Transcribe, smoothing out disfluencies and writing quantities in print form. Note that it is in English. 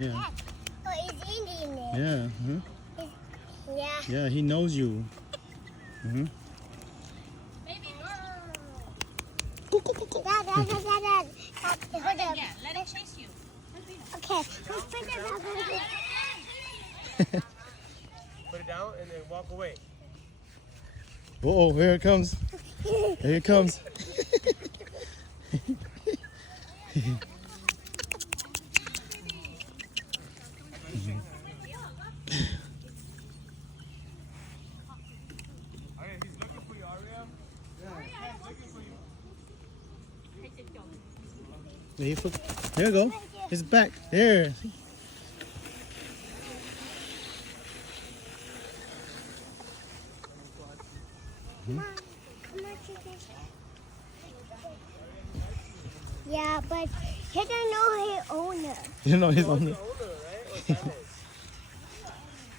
Yeah. Oh, he's eating it. Yeah. Yeah. Yeah, he knows you. Dad. Hold up. Yeah, let it chase you. Okay, let's put it up. Put it down and then walk away. Oh, here it comes. Here it comes. Aria, he's looking for you, Aria. Yeah, he's looking for you. There you go. It's back. There. Yeah, but he doesn't know his owner. You know his owner. Older, right? Or